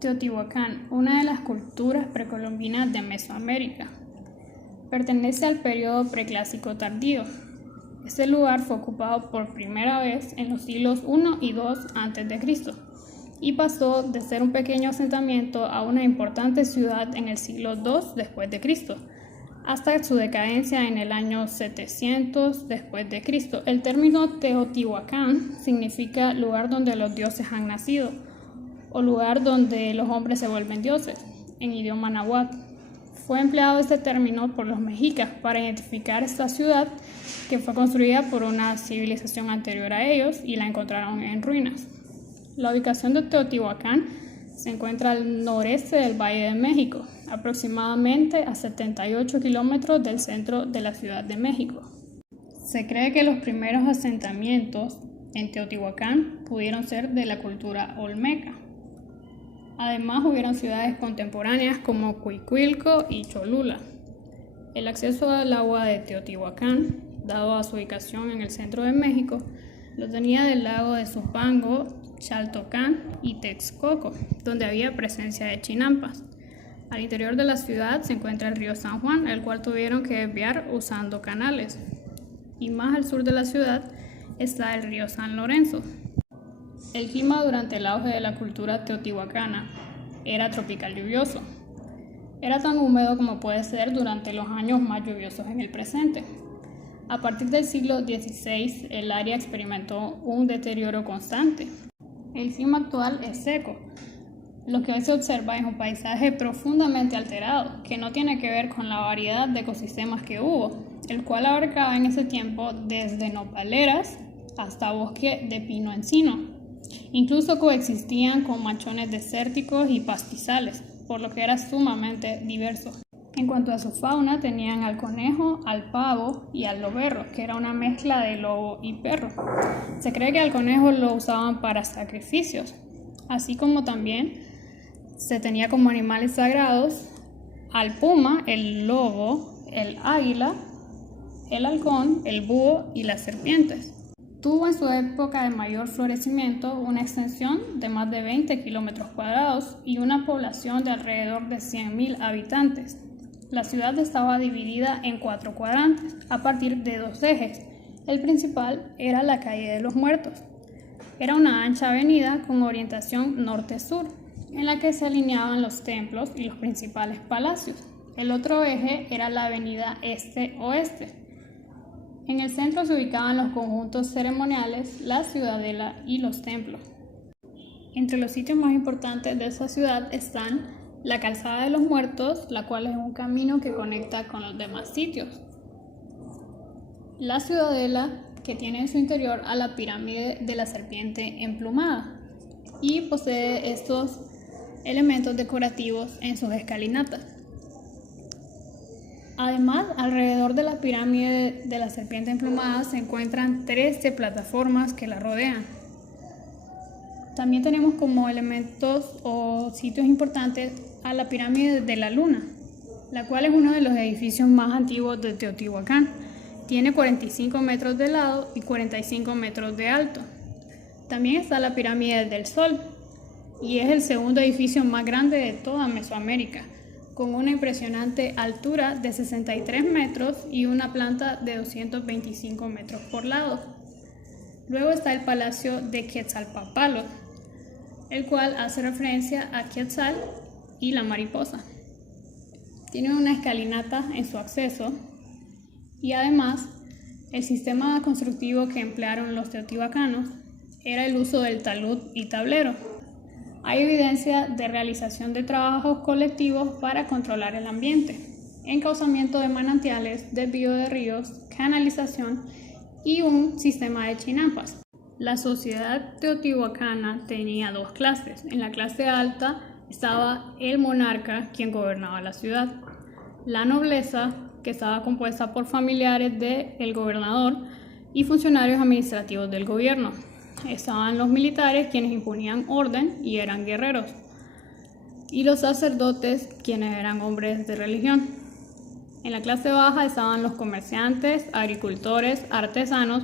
Teotihuacán, una de las culturas precolombinas de Mesoamérica. Pertenece al periodo preclásico tardío. Este lugar fue ocupado por primera vez en los siglos I y II a.C. y pasó de ser un pequeño asentamiento a una importante ciudad en el siglo II después de Cristo, hasta su decadencia en el año 700 después de Cristo. El término Teotihuacán significa lugar donde los dioses han nacido o lugar donde los hombres se vuelven dioses, en idioma náhuatl. Fue empleado este término por los mexicas para identificar esta ciudad que fue construida por una civilización anterior a ellos y la encontraron en ruinas. La ubicación de Teotihuacán se encuentra al noreste del Valle de México, aproximadamente a 78 kilómetros del centro de la Ciudad de México. Se cree que los primeros asentamientos en Teotihuacán pudieron ser de la cultura olmeca. Además, hubieron ciudades contemporáneas como Cuicuilco y Cholula. El acceso al agua de Teotihuacán, dado a su ubicación en el centro de México, lo tenía del lago de Zumpango, Xaltocán y Texcoco, donde había presencia de chinampas. Al interior de la ciudad se encuentra el río San Juan, el cual tuvieron que desviar usando canales. Y más al sur de la ciudad está el río San Lorenzo. El clima durante el auge de la cultura teotihuacana era tropical lluvioso. Era tan húmedo como puede ser durante los años más lluviosos en el presente. A partir del siglo XVI, el área experimentó un deterioro constante. El clima actual es seco. Lo que hoy se observa es un paisaje profundamente alterado, que no tiene que ver con la variedad de ecosistemas que hubo, el cual abarcaba en ese tiempo desde nopaleras hasta bosque de pino-encino. Incluso coexistían con machones desérticos y pastizales, por lo que era sumamente diverso. En cuanto a su fauna, tenían al conejo, al pavo y al loberro, que era una mezcla de lobo y perro. Se cree que al conejo lo usaban para sacrificios, así como también se tenía como animales sagrados al puma, el lobo, el águila, el halcón, el búho y las serpientes. Tuvo en su época de mayor florecimiento una extensión de más de 20 kilómetros cuadrados y una población de alrededor de 100.000 habitantes. La ciudad estaba dividida en 4 cuadrantes a partir de 2 ejes. El principal era la calle de los Muertos. Era una ancha avenida con orientación norte-sur, en la que se alineaban los templos y los principales palacios. El otro eje era la avenida este-oeste. En el centro se ubicaban los conjuntos ceremoniales, la ciudadela y los templos. Entre los sitios más importantes de esa ciudad están la Calzada de los Muertos, la cual es un camino que conecta con los demás sitios. La ciudadela, que tiene en su interior a la pirámide de la serpiente emplumada y posee estos elementos decorativos en sus escalinatas. Además, alrededor de la pirámide de la serpiente emplumada se encuentran 13 plataformas que la rodean. También tenemos como elementos o sitios importantes a la pirámide de la Luna, la cual es uno de los edificios más antiguos de Teotihuacán. Tiene 45 metros de lado y 45 metros de alto. También está la pirámide del Sol y es el segundo edificio más grande de toda Mesoamérica, con una impresionante altura de 63 metros y una planta de 225 metros por lado. Luego está el Palacio de Quetzalpóatl, el cual hace referencia a Quetzal y la mariposa. Tiene una escalinata en su acceso y además el sistema constructivo que emplearon los teotihuacanos era el uso del talud y tablero. Hay evidencia de realización de trabajos colectivos para controlar el ambiente, encauzamiento de manantiales, desvío de ríos, canalización y un sistema de chinampas. La sociedad teotihuacana tenía 2 clases. En la clase alta estaba el monarca, quien gobernaba la ciudad. La nobleza, que estaba compuesta por familiares del gobernador y funcionarios administrativos del gobierno. Estaban los militares, quienes imponían orden y eran guerreros, y los sacerdotes, quienes eran hombres de religión. En la clase baja estaban los comerciantes, agricultores, artesanos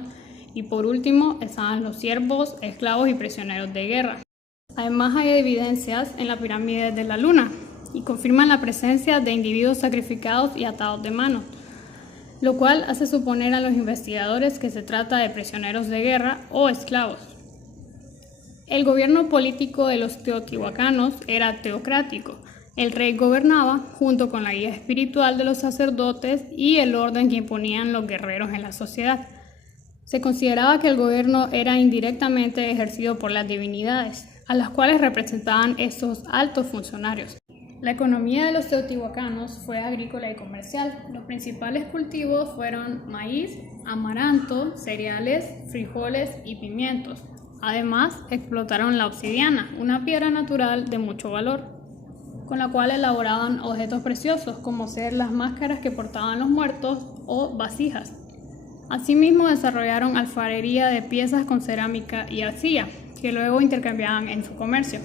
y por último estaban los siervos, esclavos y prisioneros de guerra. Además, hay evidencias en la pirámide de la Luna y confirman la presencia de individuos sacrificados y atados de manos, lo cual hace suponer a los investigadores que se trata de prisioneros de guerra o esclavos. El gobierno político de los teotihuacanos era teocrático. El rey gobernaba junto con la guía espiritual de los sacerdotes y el orden que imponían los guerreros en la sociedad. Se consideraba que el gobierno era indirectamente ejercido por las divinidades, a las cuales representaban estos altos funcionarios. La economía de los teotihuacanos fue agrícola y comercial. Los principales cultivos fueron maíz, amaranto, cereales, frijoles y pimientos. Además, explotaron la obsidiana, una piedra natural de mucho valor, con la cual elaboraban objetos preciosos como ser las máscaras que portaban los muertos o vasijas. Asimismo, desarrollaron alfarería de piezas con cerámica y arcilla, que luego intercambiaban en su comercio.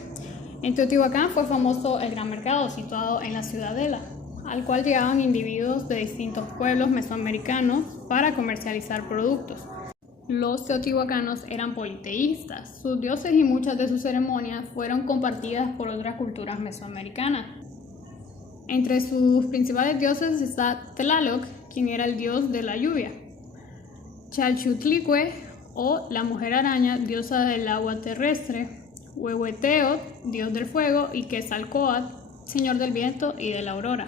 En Teotihuacán fue famoso el gran mercado situado en la ciudadela, al cual llegaban individuos de distintos pueblos mesoamericanos para comercializar productos. Los teotihuacanos eran politeístas. Sus dioses y muchas de sus ceremonias fueron compartidas por otras culturas mesoamericanas. Entre sus principales dioses está Tlaloc, quien era el dios de la lluvia, Chalchutlicue, o la mujer araña, diosa del agua terrestre, Huehueteotl, dios del fuego, y Quetzalcóatl, señor del viento y de la aurora.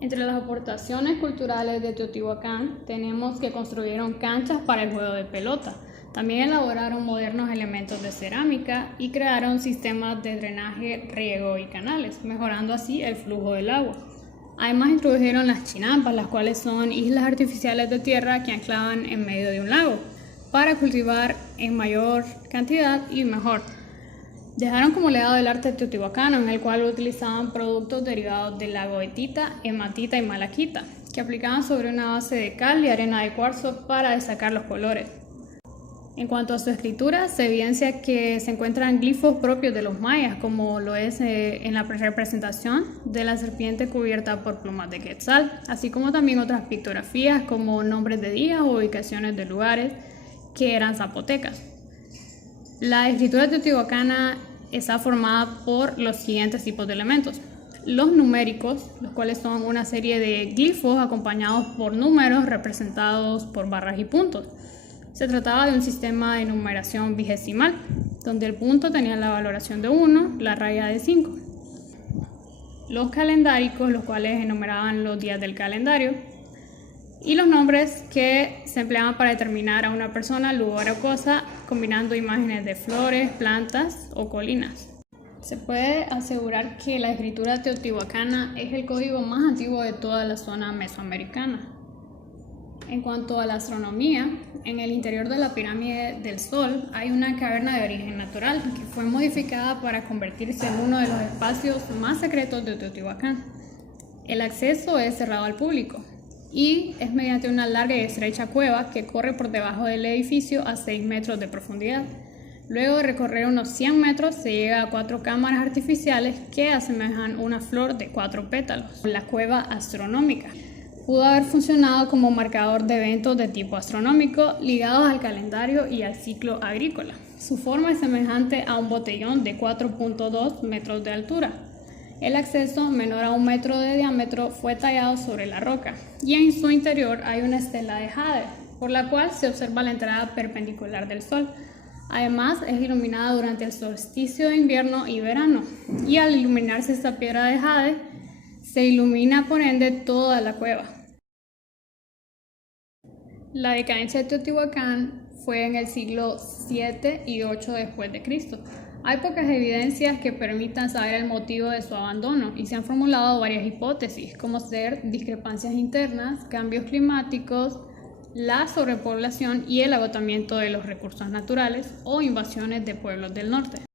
Entre las aportaciones culturales de Teotihuacán tenemos que construyeron canchas para el juego de pelota. También elaboraron modernos elementos de cerámica y crearon sistemas de drenaje, riego y canales, mejorando así el flujo del agua. Además, introdujeron las chinampas, las cuales son islas artificiales de tierra que anclaban en medio de un lago, para cultivar en mayor cantidad y mejor. Dejaron como legado el arte teotihuacano, en el cual utilizaban productos derivados del lago Etita, hematita y malaquita, que aplicaban sobre una base de cal y arena de cuarzo para destacar los colores. En cuanto a su escritura, se evidencia que se encuentran glifos propios de los mayas, como lo es en la representación de la serpiente cubierta por plumas de quetzal, así como también otras pictografías como nombres de días o ubicaciones de lugares que eran zapotecas. La escritura teotihuacana está formada por los siguientes tipos de elementos. Los numéricos, los cuales son una serie de glifos acompañados por números representados por barras y puntos. Se trataba de un sistema de numeración vigesimal, donde el punto tenía la valoración de 1, la raya de 5. Los calendáricos, los cuales enumeraban los días del calendario, y los nombres que se empleaban para determinar a una persona, lugar o cosa, combinando imágenes de flores, plantas o colinas. Se puede asegurar que la escritura teotihuacana es el código más antiguo de toda la zona mesoamericana. En cuanto a la astronomía, en el interior de la pirámide del Sol hay una caverna de origen natural que fue modificada para convertirse en uno de los espacios más secretos de Teotihuacán. El acceso es cerrado al público y es mediante una larga y estrecha cueva que corre por debajo del edificio a 6 metros de profundidad. Luego de recorrer unos 100 metros se llega a 4 cámaras artificiales que asemejan una flor de 4 pétalos. La cueva astronómica pudo haber funcionado como marcador de eventos de tipo astronómico ligados al calendario y al ciclo agrícola. Su forma es semejante a un botellón de 4.2 metros de altura. El acceso, menor a 1 metro de diámetro, fue tallado sobre la roca y en su interior hay una estela de jade, por la cual se observa la entrada perpendicular del sol. Además, es iluminada durante el solsticio de invierno y verano, y al iluminarse esta piedra de jade, se ilumina por ende toda la cueva. La decadencia de Teotihuacán fue en el siglo 7 y 8 después de Cristo. Hay pocas evidencias que permitan saber el motivo de su abandono y se han formulado varias hipótesis, como ser discrepancias internas, cambios climáticos, la sobrepoblación y el agotamiento de los recursos naturales o invasiones de pueblos del norte.